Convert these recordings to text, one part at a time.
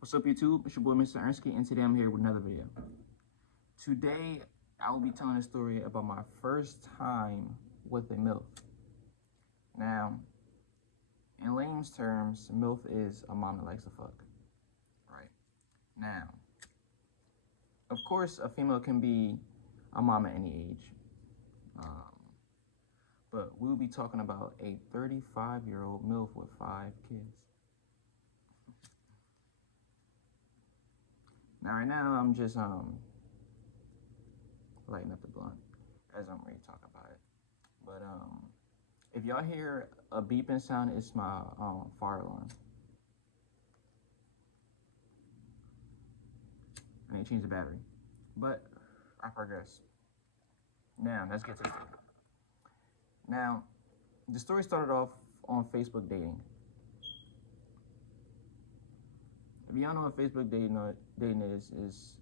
What's up, YouTube? It's your boy, Mr. Ernsky, and today I'm here with another video. Today, I will be telling a story about my first time with a MILF. Now, in layman's terms, MILF is a mom that likes to fuck, right? Now, of course, a female can be a mom at any age, but we'll be talking about a 35-year-old MILF with 5 kids. Now, right now, I'm just lighting up the blunt as I'm ready to talk about it. But if y'all hear a beeping sound, it's my fire alarm. I need to change the battery, but I progress. Now, let's get to the story. Now, the story started off on Facebook dating. If y'all know what Facebook dating is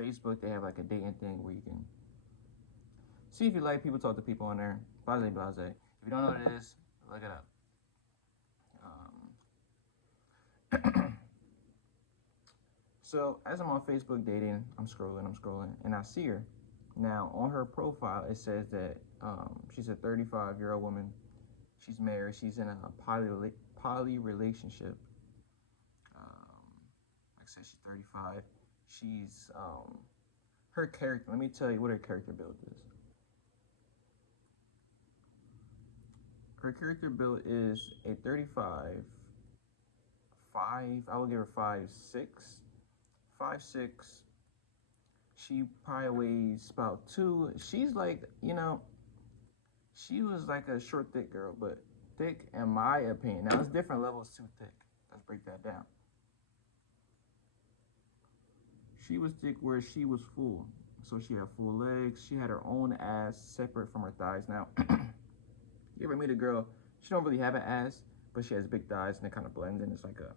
Facebook, they have like a dating thing where you can see if you like people, talk to people on there, blase blase. If you don't know what it is, look it up. So as I'm on Facebook dating, I'm scrolling, and I see her. Now on her profile, it says that she's a 35-year-old woman. She's married. She's in a poly relationship. Like I said, she's 35. She's her character. Let me tell you what her character build is. Her character build is a 35, 5. I would give her 5'6", 5'6". She probably weighs about 2. She's like, she was like a short, thick girl, but thick in my opinion. Now, there's different levels to thick. Let's break that down. She was thick where she was full. So she had full legs. She had her own ass separate from her thighs. Now, you ever meet a girl, she don't really have an ass, but she has big thighs and they kind of blend in. It's like a,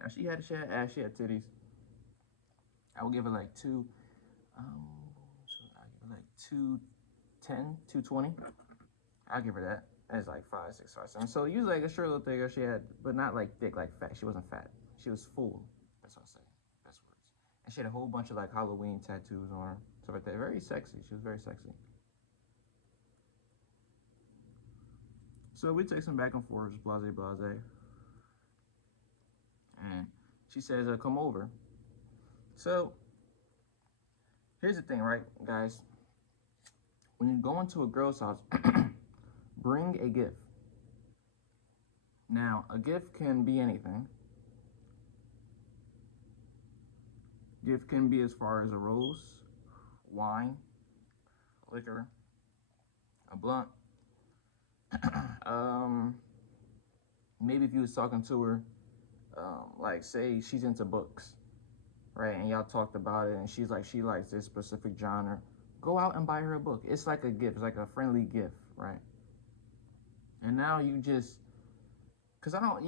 now she had ass, she had titties. I would give her like 210, 220. I'll give her that. That's like 5'6", 5'7". So usually like a short little thing she had, but not like thick, like fat. She wasn't fat. She was full. That's what I'll say. Best words. And she had a whole bunch of like Halloween tattoos on her, stuff like that. Very sexy. She was very sexy. So we texting back and forth, just blase blase. And she says, come over. So here's the thing, right, guys? When you go into a girl's house, bring a gift. Now, a gift can be anything. Gift can be as far as a rose, wine, liquor, a blunt. Maybe if you was talking to her, like say she's into books, right? And y'all talked about it and she's like, she likes this specific genre. Go out and buy her a book. It's like a gift. It's like a friendly gift, right? And now you just, cause I don't,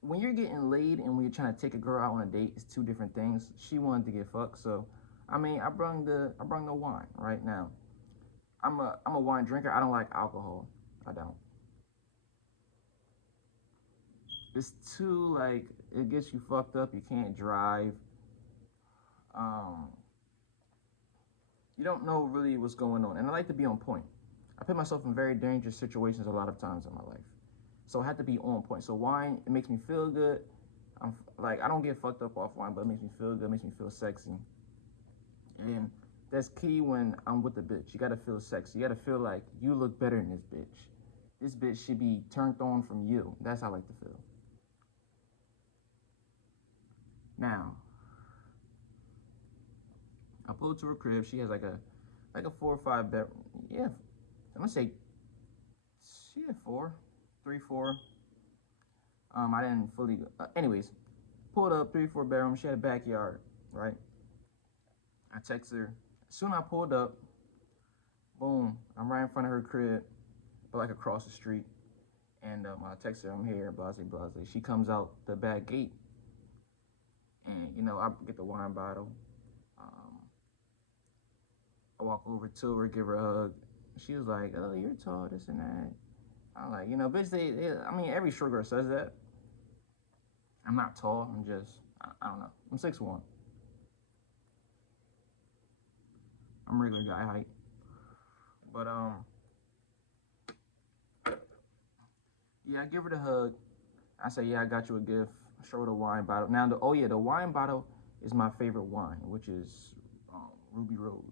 when you're getting laid and when you're trying to take a girl out on a date, it's two different things. She wanted to get fucked, so I mean, I brung the wine right now. I'm a wine drinker. I don't like alcohol. I don't. It's too like it gets you fucked up. You can't drive. You don't know really what's going on, and I like to be on point. I put myself in very dangerous situations a lot of times in my life, so I have to be on point. So wine, it makes me feel good. I'm like, I don't get fucked up off wine, but it makes me feel good, makes me feel sexy, and that's key when I'm with a bitch. You gotta feel sexy. You gotta feel like you look better than this bitch. This bitch should be turned on from you. That's how I like to feel. Now, I pull to her crib. She has like a 4 or 5 bed. Yeah, I'm gonna say she had 4, 3, 4. I didn't fully. Anyways, pulled up 3, 4 bedroom. She had a backyard, right? I text her. As soon as I pulled up, boom, I'm right in front of her crib, but like across the street. And I text her, I'm here, blase blase. She comes out the back gate, and I get the wine bottle. I walk over to her, give her a hug. She was like, "Oh, you're tall, this and that." I'm like, bitch, I mean, every short girl says that. I'm not tall. I don't know. I'm 6'1". I'm regular guy height. But yeah, I give her the hug. I say, yeah, I got you a gift. Show her the wine bottle. Now, the wine bottle is my favorite wine, which is Ruby Rose.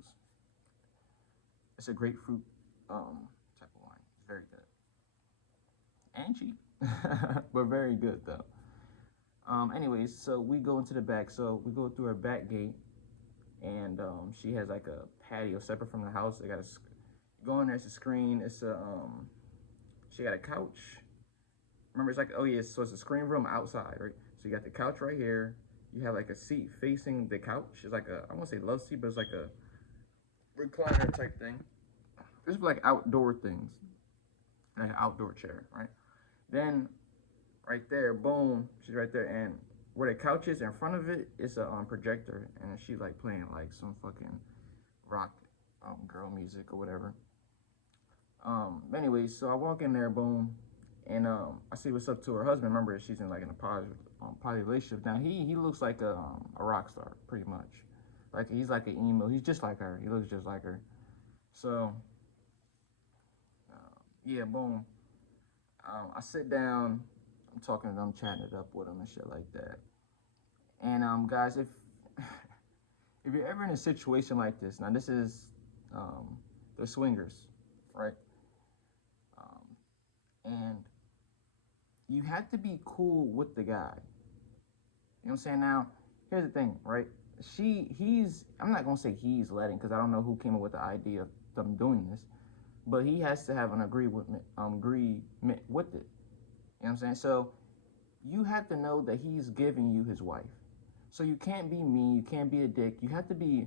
It's a grapefruit type of wine. It's very good and cheap, but very good though. Anyways, so we go into the back. So we go through her back gate, and she has like a patio separate from the house. They got go in there. It's a screen. It's a she got a couch. Remember, it's like, oh yeah, so it's a screen room outside, right? So you got the couch right here. You have like a seat facing the couch. It's like I won't say love seat, but it's like a recliner type thing. It's like outdoor things, like an outdoor chair, right? Then right there, boom, she's right there, and where the couch is in front of it is a projector, and she's like playing like some fucking rock girl music or whatever. Anyways, so I walk in there, boom, and I see what's up to her husband. Remember, she's in like in a poly relationship. Now he looks like a rock star, pretty much. Like he's like an emo. He's just like her. He looks just like her. So yeah, boom. I sit down. I'm talking to them, chatting it up with them and shit like that. And guys, if if you're ever in a situation like this, now this is they're swingers, right? And you have to be cool with the guy. You know what I'm saying? Now, here's the thing, right? I'm not gonna say he's letting, because I don't know who came up with the idea of them doing this, but he has to have an agreement with it. You know what I'm saying? So you have to know that he's giving you his wife. So you can't be mean, you can't be a dick. You have to be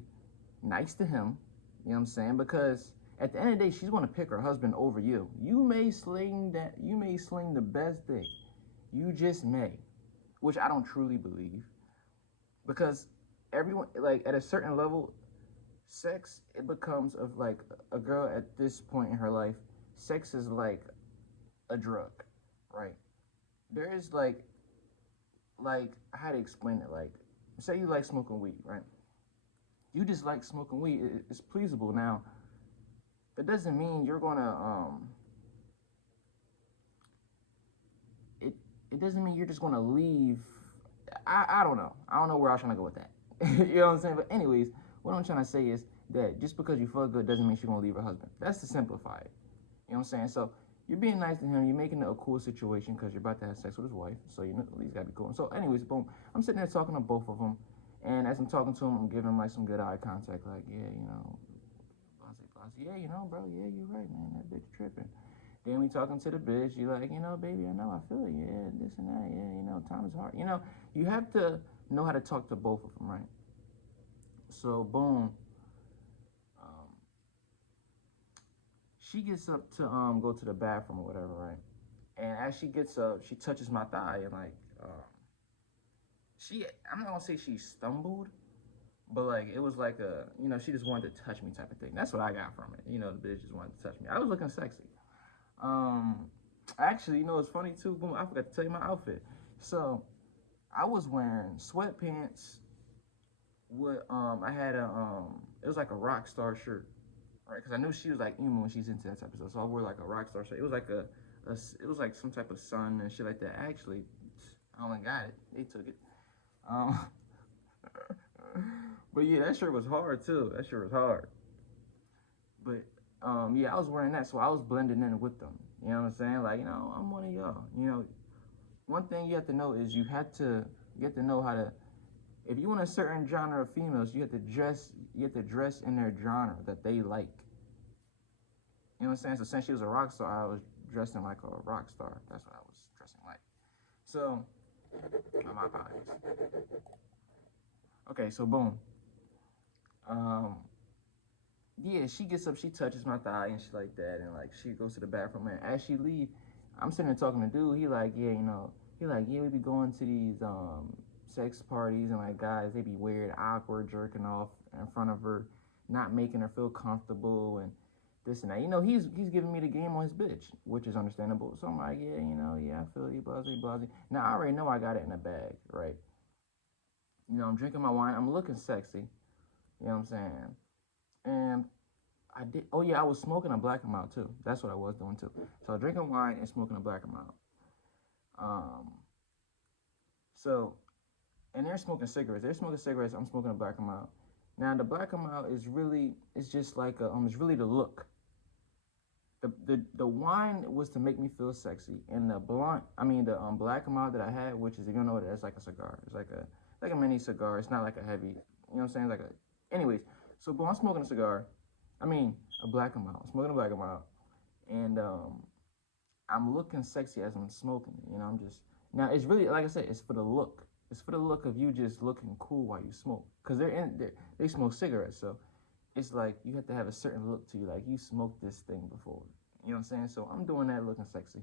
nice to him. You know what I'm saying? Because at the end of the day, she's gonna pick her husband over you. You may sling the best dick. You just may. Which I don't truly believe. Because everyone, like, at a certain level, sex, it becomes of like a girl at this point in her life, sex is like a drug, right? There is like how to explain it, like, say you like smoking weed, right? You just like smoking weed, it's pleasurable. Now that doesn't mean you're gonna it doesn't mean you're just gonna leave. I don't know. I don't know where I was trying to go with that. You know what I'm saying? But anyways, what I'm trying to say is that just because you feel good doesn't mean she's gonna leave her husband. That's to simplify it. You know what I'm saying? So you're being nice to him. You're making it a cool situation because you're about to have sex with his wife. So you know, at least gotta be cool. So anyways, boom. I'm sitting there talking to both of them, and as I'm talking to him, I'm giving him like some good eye contact. Like, yeah, you know, yeah, you know, bro, yeah, you're right, man. That bitch tripping. Then we talking to the bitch. You like, you know, baby, I know, I feel it. Yeah, this and that. Yeah, you know, time is hard. You know, you have to know how to talk to both of them, right? So boom, um, she gets up to go to the bathroom or whatever, right? And as she gets up, she touches my thigh and like she, I'm not gonna say she stumbled, but like it was like a, you know, she just wanted to touch me type of thing. That's what I got from it. You know, the bitch just wanted to touch me. I was looking sexy. Um, Actually, you know, it's funny too. Boom, I forgot to tell you my outfit. So I was wearing sweatpants with I had a it was like a rock star shirt, right? Because I knew she was like emo when she's into that type of stuff. So I wore like a rock star shirt. It was like it was like some type of sun and shit like that. Actually, I only got it. They took it. Um, but yeah, that shirt was hard too. That shirt was hard. But yeah, I was wearing that, so I was blending in with them. You know what I'm saying? Like, you know, I'm one of y'all. You know, one thing you have to know is you have to know how to. If you want a certain genre of females, you have to dress in their genre that they like. You know what I'm saying? So since she was a rock star, I was dressing like a rock star. That's what I was dressing like. So, my apologies. Okay, so boom. Um, yeah, she gets up, she touches my thigh and shit like that, and like she goes to the bathroom. And as she leave, I'm sitting there talking to dude. He like, yeah, you know, he like, yeah, we be going to these sex parties and like guys, they be weird, awkward, jerking off in front of her, not making her feel comfortable and this and that. You know, he's giving me the game on his bitch, which is understandable. So I'm like, yeah, you know, yeah, I feel you, blah, blah, blah. Now I already know I got it in the bag, right? I'm drinking my wine. I'm looking sexy. You know what I'm saying? And I did. Oh yeah, I was smoking a black amount too. That's what I was doing too. So drinking wine and smoking a black amount. Um. So and they're smoking cigarettes. They're smoking cigarettes. I'm smoking a black amount. Now the black amount is really. It's just like it's really the look. The wine was to make me feel sexy, and the blunt, I mean the black amount that I had, which is, if you don't know what it is, like a cigar. It's like a mini cigar. It's not like a heavy. You know what I'm saying? Like a. Anyways, so but I'm smoking a cigar. I mean a black amount. I'm smoking a black amount, and I'm looking sexy as I'm smoking. I'm just now. It's really, like I said, it's for the look. It's for the look of you just looking cool while you smoke, cause they smoke cigarettes, so it's like you have to have a certain look to you, like you smoked this thing before. You know what I'm saying? So I'm doing that looking sexy.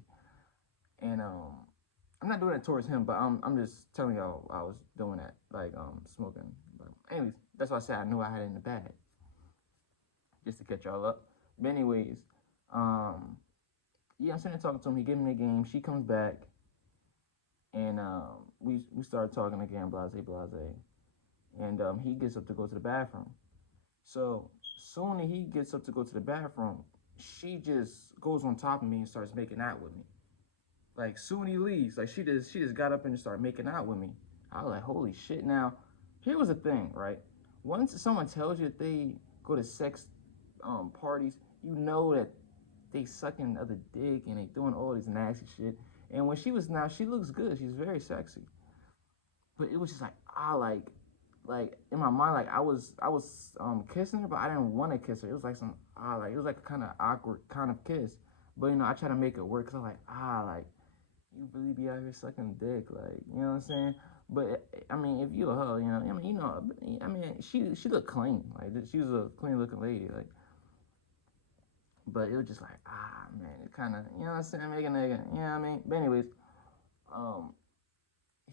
And I'm not doing it towards him, but I'm just telling y'all I was doing that, like smoking. But anyways, that's why I said I knew I had it in the bag. Just to catch y'all up. But anyways, um yeah, I'm sitting there talking to him, he gave me the game, she comes back, and we started talking again, blase blase. And he gets up to go to the bathroom. So soon as he gets up to go to the bathroom, she just goes on top of me and starts making out with me. Like soon he leaves, like she just got up and just started making out with me. I was like, holy shit. Now, here was the thing, right? Once someone tells you that they go to sex parties, you know that they sucking other dick and they doing all this nasty shit. And when she was, now she looks good, she's very sexy. But it was just like, like in my mind, like I was kissing her, but I didn't want to kiss her. It was like some like it was like a kind of awkward kind of kiss. But I try to make it work, because I'm like, like you really be out here sucking dick, like, you know what I'm saying? But I mean, if you a hoe, I mean, she looked clean, like she was a clean looking lady, like. But it was just like, man, it kind of, you know what I'm saying, make a nigga, you know what I mean? But anyways, um,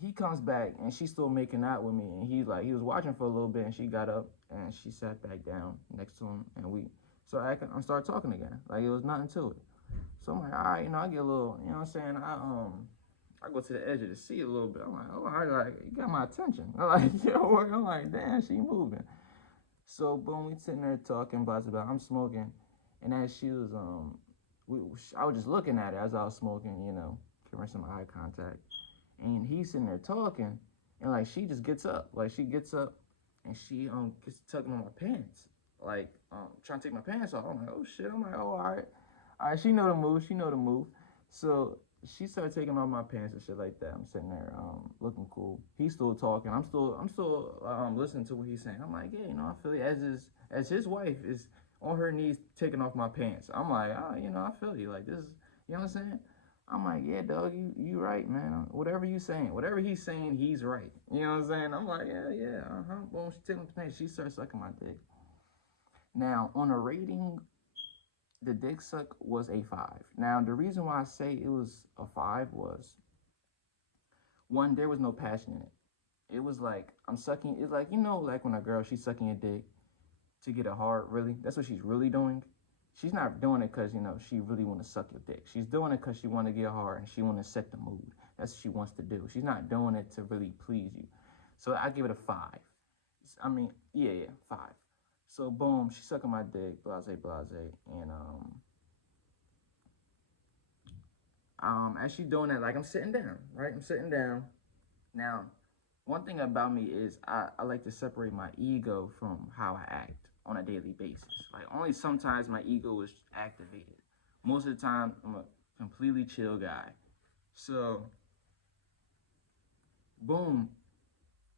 he comes back and she's still making out with me, and he was watching for a little bit, and she got up and she sat back down next to him, and I started talking again, like it was nothing to it. So I'm like, all right, I get a little, you know what I'm saying, I go to the edge of the seat a little bit. I'm like, oh, I like, you got my attention. I'm like, I'm like, damn, she moving. So boom, we sitting there talking, blah blah blah. I'm smoking, and as she was I was just looking at her as I was smoking, giving her some eye contact, and he's sitting there talking, and like she just gets up, like she gets up, and she gets tugging on my pants, like trying to take my pants off. I'm like, oh shit. I'm like, oh, all right. She know the move. She know the move. So she started taking off my pants and shit like that. I'm sitting there looking cool. He's still talking. I'm still listening to what he's saying. I'm like, yeah, I feel you. As his wife is on her knees taking off my pants. I'm like, oh, I feel you. Like this is, you know what I'm saying? I'm like, yeah, dog, you right, man. Whatever you saying, whatever he's saying, he's right. You know what I'm saying? I'm like, yeah, Well, she taking the pants, she started sucking my dick. Now, on a rating, the dick suck was a 5. Now, the reason why I say it was a 5 was, one, there was no passion in it. It was like I'm sucking. It's like, like when a girl, she's sucking a dick to get a hard. Really, that's what she's really doing. She's not doing it because she really want to suck your dick. She's doing it because she want to get hard and she want to set the mood. That's what she wants to do. She's not doing it to really please you. So I give it a 5. I mean, yeah, 5. So boom, she's sucking my dick, blase blase, and as she doing that, like I'm sitting down, right? I'm sitting down. Now, one thing about me is I like to separate my ego from how I act on a daily basis. Like only sometimes my ego is activated. Most of the time, I'm a completely chill guy. So, boom,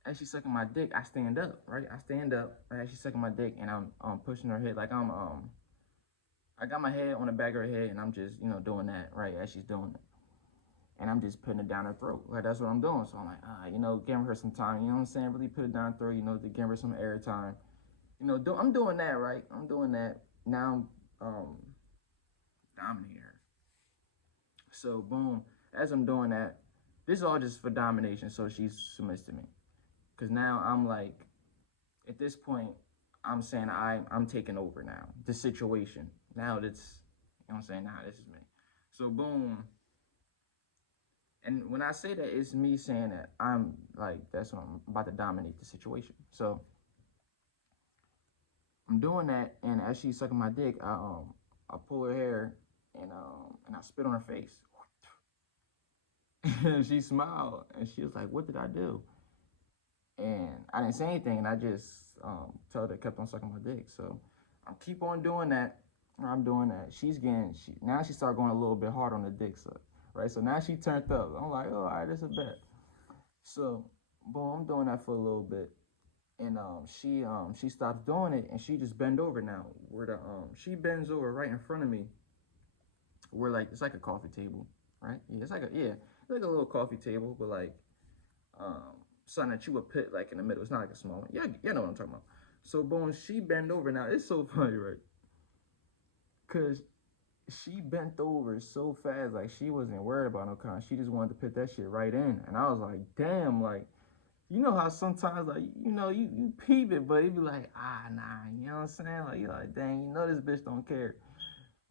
as she's sucking my dick, I stand up, right? I stand up, right, as she's sucking my dick, and I'm pushing her head, like I got my head on the back of her head, and I'm just doing that, right, as she's doing it, and I'm just putting it down her throat, like that's what I'm doing. So I'm like, giving her some time, you know what I'm saying? Really put it down her throat, to give her some air time, I'm doing that, right? I'm doing that now. Dominating her. So boom, as I'm doing that, this is all just for domination, so she submits to me. Because now I'm like, at this point, I'm saying I'm taking over now. The situation. Now that's, you know what I'm saying? Now this is me. So boom, And when I say that, it's me saying that I'm like that's what I'm about to dominate the situation. So I'm doing that, and as she's sucking my dick, I pull her hair and I spit on her face. And she smiled and she was like, "What did I do?" And I didn't say anything, and I just told her kept on sucking my dick. So I keep on doing that. I'm doing that. Now she started going a little bit hard on the dick suck, right? So now she turned up. I'm like, oh, all right, that's a bet. So boom, I'm doing that for a little bit, and she stops doing it, and she just bend over now. Where the she bends over right in front of me. Where like it's like a coffee table, right? It's like a little coffee table, but like um, something that you would put like in the middle. It's not like a small one. Yeah, you know what I'm talking about. So boom, she bent over. Now it's so funny, right? Cause she bent over so fast, like she wasn't worried about no kind. She just wanted to put that shit right in, and I was like, damn, like you know how sometimes like you peep it, but it be like nah, you know what I'm saying? Like you're like, dang, this bitch don't care,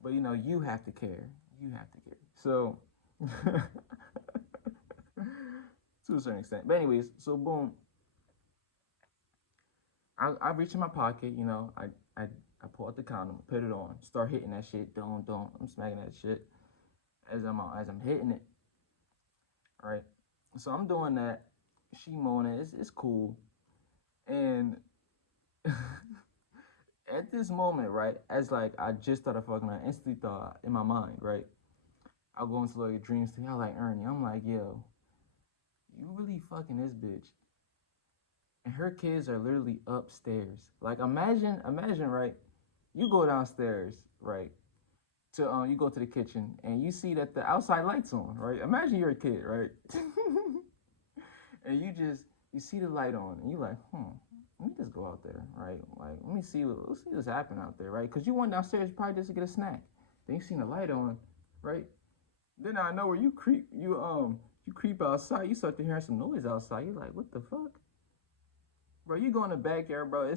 but you have to care. You have to care. So to a certain extent. But anyways, so boom, I reach in my pocket, I pull out the condom, put it on, start hitting that shit. Don't. I'm smacking that shit as I'm hitting it, right? So I'm doing that. She moaning. It's cool, and at this moment, right, as like I just started fucking, I instantly thought in my mind, right, I'll go into like a dream state. I like Ernie. I'm like, yo, you really fucking this bitch, and her kids are literally upstairs. Like imagine, right? You go downstairs, right? To you go to the kitchen and you see that the outside lights on, right? Imagine you're a kid, right? And you see the light on and you like, let me just go out there, right? Like let's see what's happening out there, right? Because you went downstairs probably just to get a snack. Then you seen the light on, right? Then I know where you creep outside, you start to hear some noise outside. You're like, what the fuck? Bro, you go in the backyard, bro.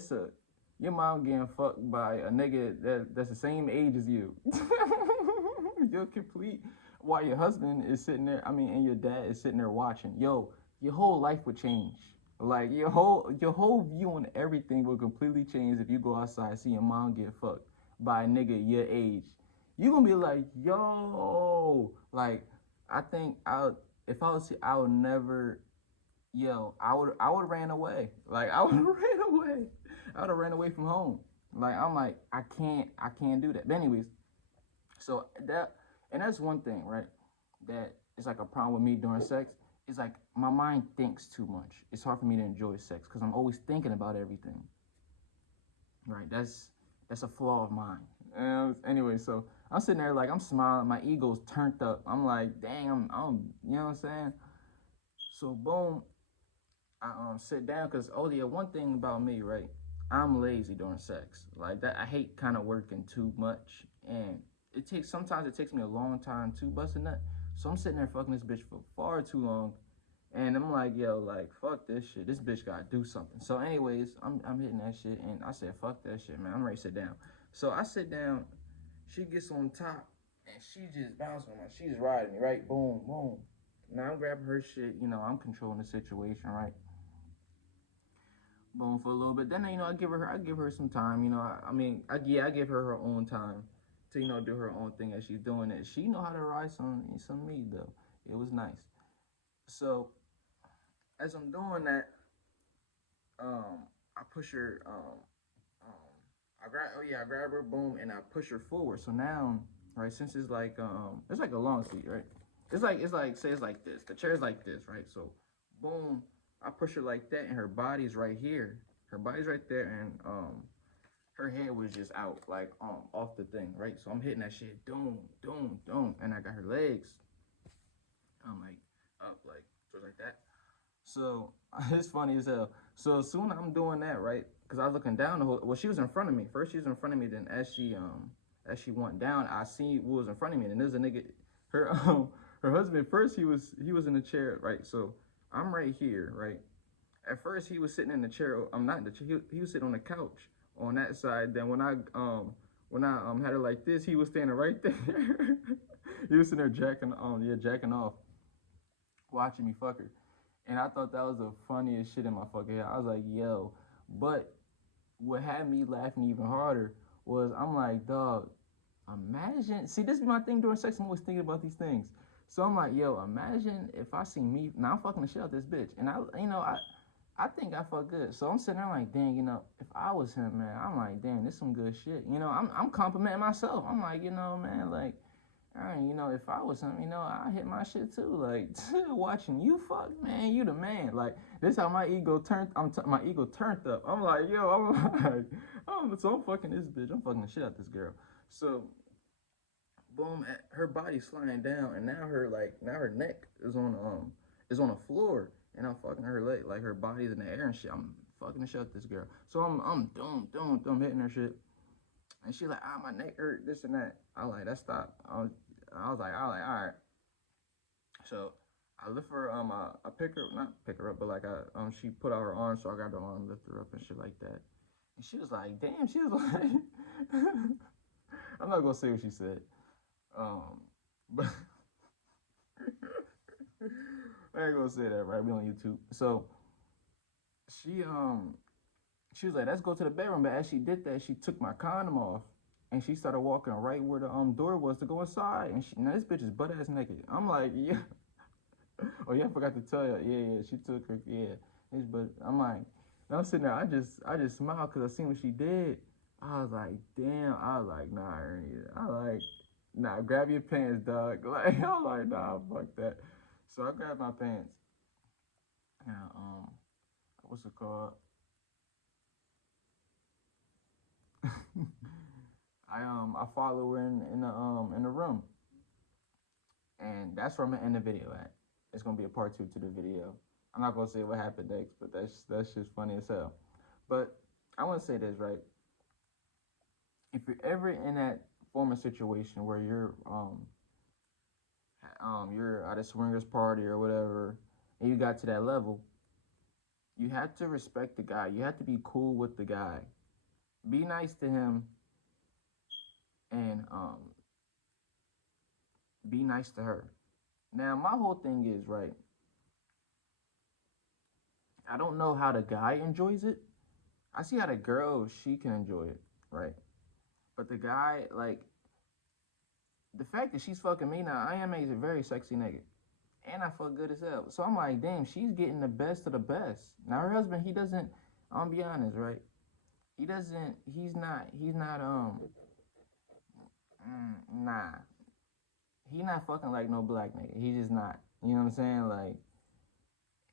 Your mom getting fucked by a nigga that's the same age as you. You're complete. While your husband is sitting there, and your dad is sitting there watching. Yo, your whole life would change. Like your whole view on everything would completely change if you go outside and see your mom get fucked by a nigga your age. You gonna be like, yo, like I think if I was I would never I would ran away. Like I would ran away. I would have ran away from home. Like I'm like I can't do that. But anyways, so that's one thing, right? That is like a problem with me during sex. It's like my mind thinks too much. It's hard for me to enjoy sex because I'm always thinking about everything. Right? That's a flaw of mine. Anyway, so I'm sitting there like I'm smiling. My ego's turned up. I'm like, dang, I'm you know what I'm saying? So boom, I sit down because yeah, one thing about me, right? I'm lazy during sex. Like that, I hate kind of working too much, and sometimes it takes me a long time to bust a nut. So I'm sitting there fucking this bitch for far too long, and I'm like, yo, like fuck this shit. This bitch gotta do something. So anyways, I'm hitting that shit, and I said fuck that shit, man. I'm ready to sit down. So I sit down. She gets on top, and she just bouncing on me. She's riding me, right? Boom, boom. Now I'm grabbing her shit. I'm controlling the situation, right? Boom for a little bit. Then I give her some time. I give her her own time to do her own thing as she's doing it. She know how to ride some meat though. It was nice. So as I'm doing that, I push her. I grab her, boom, and I push her forward. So now, right, since it's like a long seat, right? It's like say it's like this. The chair's like this, right? So, boom, I push her like that, and her body's right here. Her body's right there, and her head was just out, like off the thing, right? So I'm hitting that shit, doom, doom, doom, and I got her legs. I'm like up, like just like that. So it's funny as hell. So soon I'm doing that, right? Because I was looking down the whole. Well, she was in front of me. First she was in front of me. Then as she went down, I see what was in front of me. And there's a nigga. Her her husband. First he was in the chair, right? So I'm right here, right? At first he was sitting in the chair. I'm not in the chair. He was sitting on the couch on that side. Then when I had her like this, he was standing right there. He was sitting there jacking off. watching me fuck her. And I thought that was the funniest shit in my fucking head. I was like, yo. But what had me laughing even harder was I'm like, dog, imagine. See, this is my thing during sex. I'm always thinking about these things. So I'm like, yo, imagine if I see me. Now I'm fucking the shit out this bitch. And I think I fuck good. So I'm sitting there like, dang, if I was him, man, I'm like, damn, this some good shit. I'm complimenting myself. I'm like, man, like, if I was him, I hit my shit too. Like, watching you fuck, man, you the man. Like, this how my ego turned. My ego turned up. I'm like, yo, I'm like, so I'm fucking this bitch. I'm fucking the shit out this girl. So, boom, her body's flying down, and now her neck is on the floor, and I'm fucking her leg, like her body's in the air and shit. I'm fucking the shit out this girl. So I'm doom hitting her shit, and she like, my neck hurt, this and that. I like that stop. I was like, all right. So I lift her, I pick her, not pick her up, but like she put out her arm, so I grabbed her arm, lift her up and shit like that. And she was like, damn, she was like, I'm not gonna say what she said, but I ain't gonna say that, right? We on YouTube. So she she was like, let's go to the bedroom. But as she did that, she took my condom off and she started walking right where the door was to go inside. And now this bitch is butt ass naked. I'm like, yeah. Oh yeah, I forgot to tell you. Yeah, she took her. Yeah, but I'm like, and I'm sitting there. I just smiled because I seen what she did. I was like, damn. I was like, nah, Ernie. I like, nah, grab your pants, dog. Like, I was like, nah, fuck that. So I grabbed my pants. And what's it called? I follow her in the room, and that's where I'm gonna end the video at. It's gonna be a part two to the video. I'm not gonna say what happened next, but that's just funny as hell. But I want to say this, right? If you're ever in that former situation where you're at a swingers party or whatever, and you got to that level, you have to respect the guy. You have to be cool with the guy. Be nice to him, and be nice to her. Now, my whole thing is, right, I don't know how the guy enjoys it. I see how the girl, she can enjoy it, right? But the guy, like, the fact that she's fucking me now, I am a very sexy nigga. And I fuck good as hell. So I'm like, damn, she's getting the best of the best. Now her husband, he doesn't, I'll be honest, right? Nah. He not fucking like no black nigga. He just not. You know what I'm saying? Like,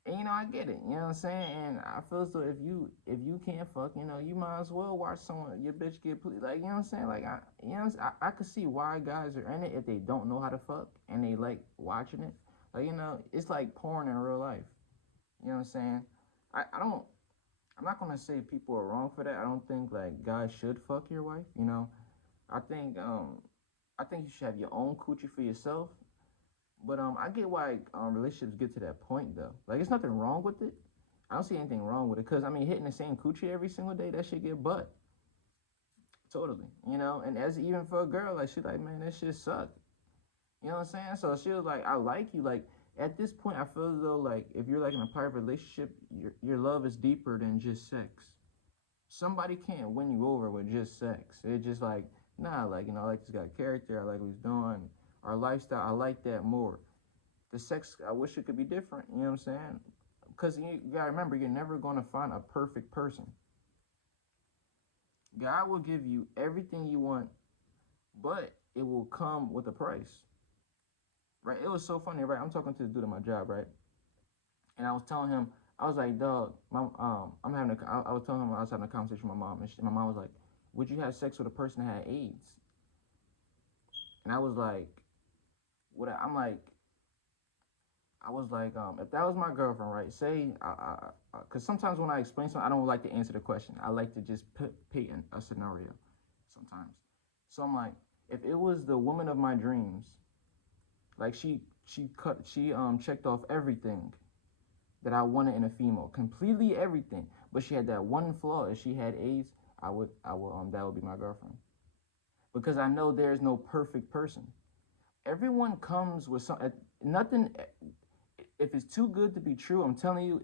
and I get it. You know what I'm saying? And I feel so if you can't fuck, you might as well watch someone your bitch get like, you know what I'm saying? Like I could see why guys are in it if they don't know how to fuck and they like watching it. Like, it's like porn in real life. You know what I'm saying? I don't I'm not gonna say people are wrong for that. I don't think like guys should fuck your wife, I think you should have your own coochie for yourself. But I get why relationships get to that point though. Like, it's nothing wrong with it. I don't see anything wrong with it because I mean, hitting the same coochie every single day, that shit get butt. Totally, And as even for a girl, like, she like, man, that shit suck. You know what I'm saying? So she was like, I like you. Like, at this point, I feel as though like if you're like in a private relationship, your love is deeper than just sex. Somebody can't win you over with just sex. It's just like, nah, like, I like this guy's character. I like what he's doing. Our lifestyle, I like that more. The sex, I wish it could be different. You know what I'm saying? Because you gotta remember, you're never gonna find a perfect person. God will give you everything you want, but it will come with a price. Right? It was so funny, right? I'm talking to the dude at my job, right? And I was telling him, I was like, dog, I was telling him I was having a conversation with my mom, and my mom was like, would you have sex with a person that had AIDS? And I was like, I was like, if that was my girlfriend, right? Say, because sometimes when I explain something, I don't like to answer the question. I like to just paint a scenario sometimes. So I'm like, if it was the woman of my dreams, like she checked off everything that I wanted in a female, completely everything, but she had that one flaw. If she had AIDS, that would be my girlfriend, because I know there is no perfect person. Everyone comes with some nothing. if it's too good to be true, I'm telling you,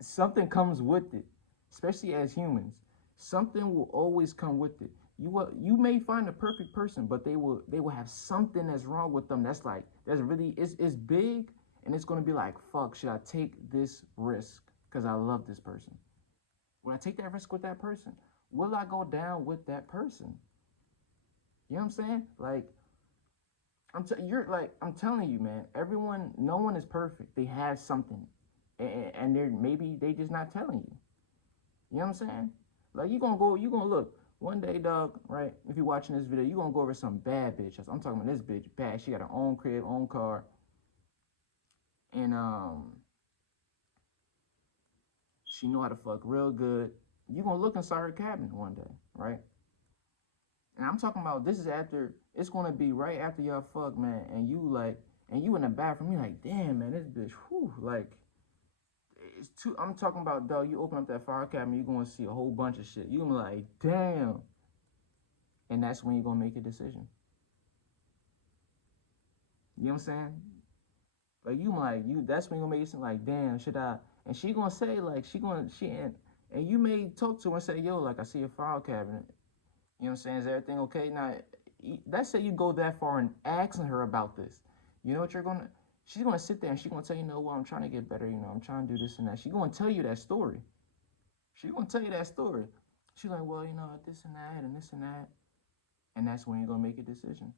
something comes with it. Especially as humans, something will always come with it. You may find a perfect person, but they will have something that's wrong with them. That's really it's big, and it's gonna be like, fuck, should I take this risk because I love this person? Will I take that risk with that person? Will I go down with that person? You know what I'm saying? Like you're like I'm telling you, man. Everyone, no one is perfect. They have something, and they're maybe they just not telling you. You know what I'm saying? Like you gonna look one day, dog. Right? If you're watching this video, you gonna go over some bad bitch. I'm talking about this bitch bad. She got her own crib, own car, and she know how to fuck real good. You gonna look inside her cabinet one day, right? And I'm talking about this is after it's gonna be right after y'all fuck, man. And you in the bathroom, you like, damn, man, this bitch, whew, like. It's too. I'm talking about, dog. You open up that file cabinet, you're gonna see a whole bunch of shit. You're gonna be like, damn. And that's when you're gonna make a decision. You know what I'm saying? Like that's when you're gonna make it like, damn, should I? And she gonna say like, and you may talk to her and say, yo, like I see a file cabinet. You know what I'm saying? Is everything okay? Now, let's say you go that far and asking her about this. You know what you're gonna? She's gonna sit there and she's gonna tell you, you know what, I'm trying to get better. You know, I'm trying to do this and that. She's gonna tell you that story. She's gonna tell you that story. She's like, well, you know, this and that and this and that. And that's when you're gonna make a decision.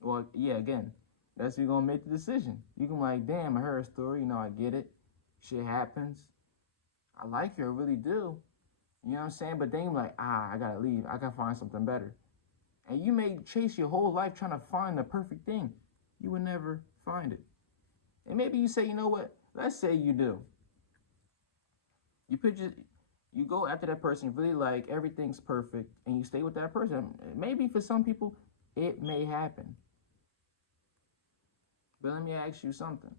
Well, yeah, again, that's when you're gonna make the decision. You can be like, damn, I heard a story, you know, I get it. Shit happens. I like you, I really do. You know what I'm saying? But then you're like, I gotta leave. I gotta find something better. And you may chase your whole life trying to find the perfect thing. You will never find it. And maybe you say, you know what? Let's say you do. You go after that person you really like, everything's perfect, and you stay with that person. Maybe for some people, it may happen. But let me ask you something.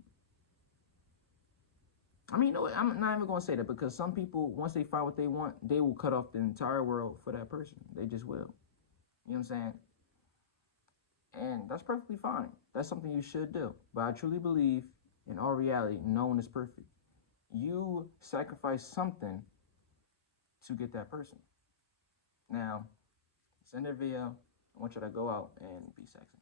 I mean, you know what? I'm not even going to say that because some people, once they find what they want, they will cut off the entire world for that person. They just will. You know what I'm saying? And that's perfectly fine. That's something you should do. But I truly believe, in all reality, no one is perfect. You sacrifice something to get that person. Now, send their video. I want you to go out and be sexy.